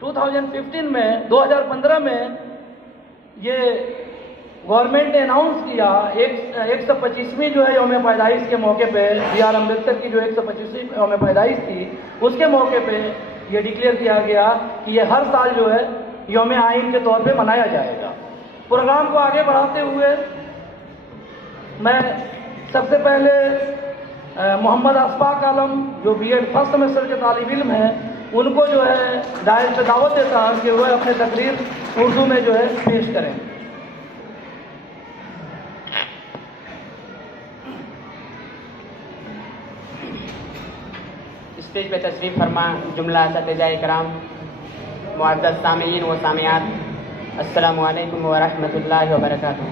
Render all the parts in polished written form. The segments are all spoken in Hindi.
2015 में 2015 में ये गवर्नमेंट ने अनाउंस किया 125वीं जो है यौम पैदाइश के मौके पे B.R. अम्बेडकर की जो 125वीं यौम पैदाइश थी उसके मौके पे ये डिक्लेयर किया गया कि ये हर साल जो है यौम आइन के तौर पे मनाया जाएगा। प्रोग्राम को आगे बढ़ाते हुए मैं सबसे पहले मोहम्मद अशफाक आलम जो B.Ed फर्स्ट सेमेस्टर के तालिब इल्म हैं उनको जो है डायल पे दावत देता हूं कि वह अपने तकरीर उर्दू में जो है पेश करें। स्टेज पे तशरीफ फरमा जुमला असतिज़ाए किराम, मुअज़्ज़ज़ सामीईन व सामियात, अस्सलामु अलैकुम व रहमतुल्लाहि व बरकातुहू।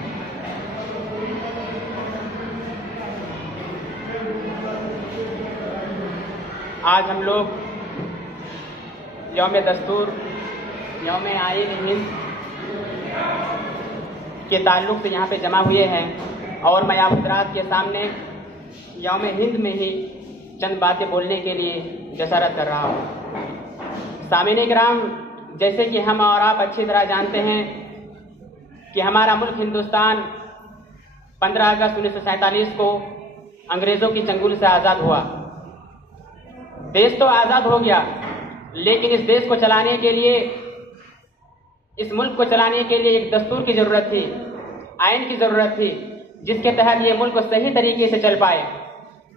आज हम लोग यौम दस्तूर, यौम आइन हिंद के ताल्लुक़ से यहाँ पे जमा हुए हैं और मैं आप हज़रात के सामने यौम हिंद में ही चंद बातें बोलने के लिए जसरत कर रहा हूँ। सामीन इकराम, जैसे कि हम और आप अच्छी तरह जानते हैं कि हमारा मुल्क हिंदुस्तान 15 अगस्त 1947 को अंग्रेज़ों की चंगुल से आज़ाद हुआ। देश तो आज़ाद हो गया, लेकिन इस देश को चलाने के लिए, इस मुल्क को चलाने के लिए एक दस्तूर की ज़रूरत थी, आइन की ज़रूरत थी, जिसके तहत ये मुल्क सही तरीके से चल पाए,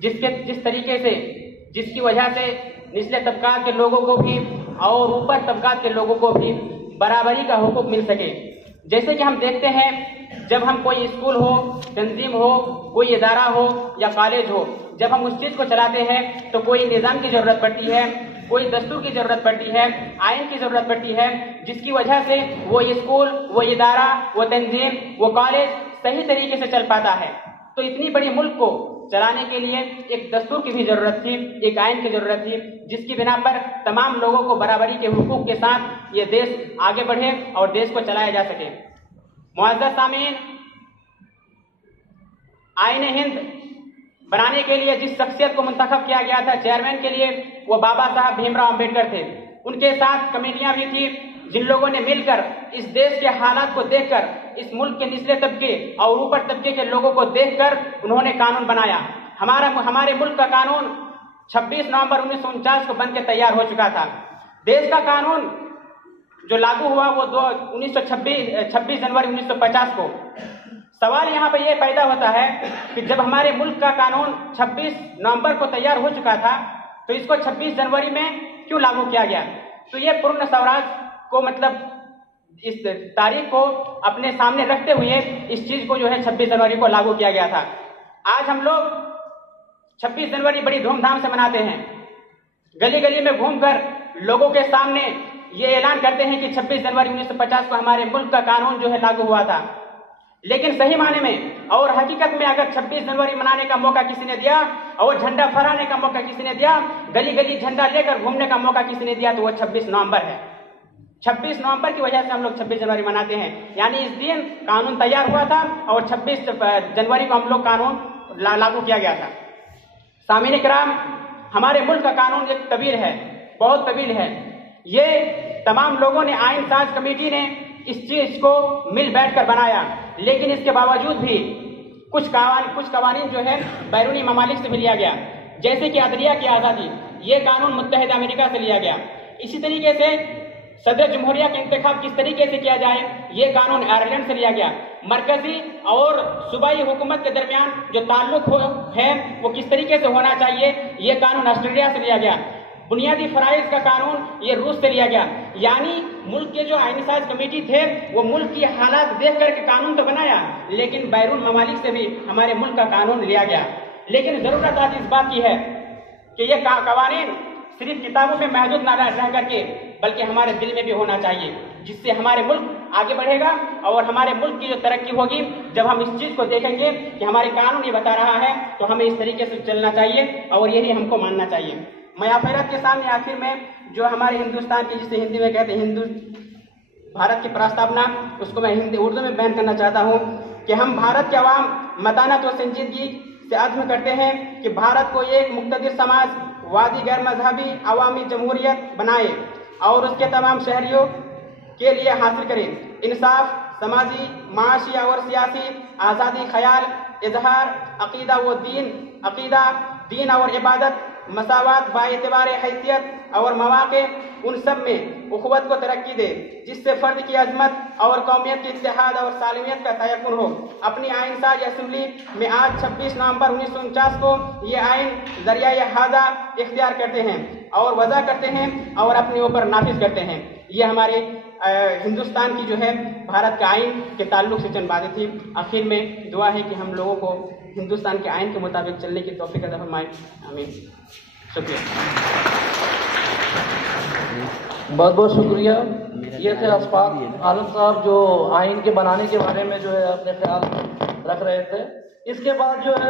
जिस तरीके से, जिसकी वजह से निचले तबकात के लोगों को भी और ऊपर तबकात के लोगों को भी बराबरी का हुकूक मिल सके। जैसे कि हम देखते हैं जब हम कोई स्कूल हो, तंजीम हो, कोई इदारा हो या कॉलेज हो, जब हम उस चीज़ को चलाते हैं तो कोई निज़ाम की ज़रूरत पड़ती है, कोई दस्तूर की ज़रूरत पड़ती है, आइन की ज़रूरत पड़ती है, जिसकी वजह से वो स्कूल, वो इदारा, वो तंजीम, वो कॉलेज सही तरीके से चल पाता है। तो इतनी बड़ी मुल्क को चलाने के लिए एक दस्तूर की भी ज़रूरत थी, एक आइन की ज़रूरत थी, जिसकी बिना पर तमाम लोगों को बराबरी के हुकूक के साथ ये देश आगे बढ़े और देश को चलाया जा सके। मुअज़्ज़ज़ सामीन, आइन हिंद बनाने के लिए जिस शख्सियत को मुंतखब किया गया था चेयरमैन के लिए, वो बाबा साहब भीमराव अम्बेडकर थे। उनके साथ कमेटियां भी थी जिन लोगों ने मिलकर इस देश के हालात को देखकर, इस मुल्क के निचले तबके और ऊपर तबके के लोगों को देखकर उन्होंने कानून बनाया। हमारे मुल्क का कानून 26 नवंबर 1949 को बन के तैयार हो चुका था। देश का कानून जो लागू हुआ वो 26 जनवरी 1950 को। सवाल यहाँ पे ये पैदा होता है कि जब हमारे मुल्क का कानून 26 नवंबर को तैयार हो चुका था तो इसको 26 जनवरी में क्यों लागू किया गया? तो ये पूर्ण स्वराज को, मतलब इस तारीख को अपने सामने रखते हुए इस चीज को जो है 26 जनवरी को लागू किया गया था। आज हम लोग 26 जनवरी बड़ी धूमधाम से मनाते हैं, गली गली में घूमकर लोगों के सामने ये ऐलान करते हैं कि 26 जनवरी 1950 को हमारे मुल्क का कानून जो है लागू हुआ था। लेकिन सही माने में और हकीकत में अगर 26 जनवरी मनाने का मौका किसी ने दिया और झंडा फहराने का मौका किसी ने दिया, गली गली झंडा लेकर घूमने का मौका किसी ने दिया, तो वो 26 नवंबर है। 26 नवंबर की वजह से हम लोग 26 जनवरी मनाते हैं। यानी इस दिन कानून तैयार हुआ था और 26 जनवरी को हम लोग कानून लागू किया गया था। सामीन इकराम, हमारे मुल्क का कानून एक तवील है, बहुत तवील है। ये तमाम लोगों ने, आइन साज कमेटी ने इस चीज को मिल बैठकर बनाया, लेकिन इसके बावजूद भी कुछ कवानीन जो है बैरूनी ममालिक से भी लिया गया, जैसे कि अदलिया की आज़ादी, ये कानून मुत्तहिदा अमेरिका से लिया गया। इसी तरीके से सदर जमहूरिया के इंतखाब किस तरीके से किया जाए, ये कानून आयरलैंड से लिया गया। मरकजी और सूबाई हुकूमत के दरमियान जो ताल्लुक है वो किस तरीके से होना चाहिए, ये कानून ऑस्ट्रेलिया से लिया गया। बुनियादी फराइज का कानून ये रूस से लिया गया। यानी मुल्क के जो आईनी साज कमेटी थे वो मुल्क की हालात देख करके कानून तो बनाया, लेकिन बैरून ममालिक से भी हमारे मुल्क का कानून लिया गया। लेकिन जरूरत आज इस बात की है कि ये कवानीन सिर्फ किताबों में महदूद ना रह करके बल्कि हमारे दिल में भी होना चाहिए, जिससे हमारे मुल्क आगे बढ़ेगा और हमारे मुल्क की जो तरक्की होगी, जब हम इस चीज को देखेंगे कि हमारे कानून ये बता रहा है तो हमें इस तरीके से चलना चाहिए और यही हमको मानना चाहिए। मैं आखिरत के सामने आखिर में जो हमारे हिंदुस्तान की, जिसे हिंदी में कहते हैं हिंदू भारत की प्रस्तावना, उसको मैं उर्दू में बयान करना चाहता हूँ कि हम भारत के अवाम मतानत व संजीदगी से अज़्म करते हैं कि भारत को एक मुक़्तदिर समाज, वादी गैर मजहबी अवामी जमहूरियत बनाए। और उसके तमाम शहरियों के लिए हासिल करें। इंसाफ, समाजी, माशी और सियासी आज़ादी, ख्याल, इजहार, अकीदा, दीन और इबादत, मसावात बाएतबार हैसियत और मौक़े, उन सब में उख़्वत को तरक्की दे, जिससे फ़र्द की अज़मत और कौमियत की इत्तेहाद और सालमियत का तयक़्क़ुन हो। अपनी आइन साज असम्बली में आज 26 नवंबर 1949 को ये आइन ज़रिया हाजा इख्तियार करते हैं और वज़ा करते हैं और अपने ऊपर नाफिज करते हैं। ये हमारे हिंदुस्तान की जो है भारत के आइन के ताल्लुक़ से चंद बातें थी। आखिर में दुआ है कि हम लोगों को हिंदुस्तान के आइन के मुताबिक चलने की तौफ़ीक़ अता फरमाए। आमीन। शुक्रिया। बहुत बहुत शुक्रिया। ये थे अशफाक आलम साहब जो आइन के बनाने के बारे में जो है अपने ख्याल रख रहे थे। इसके बाद जो है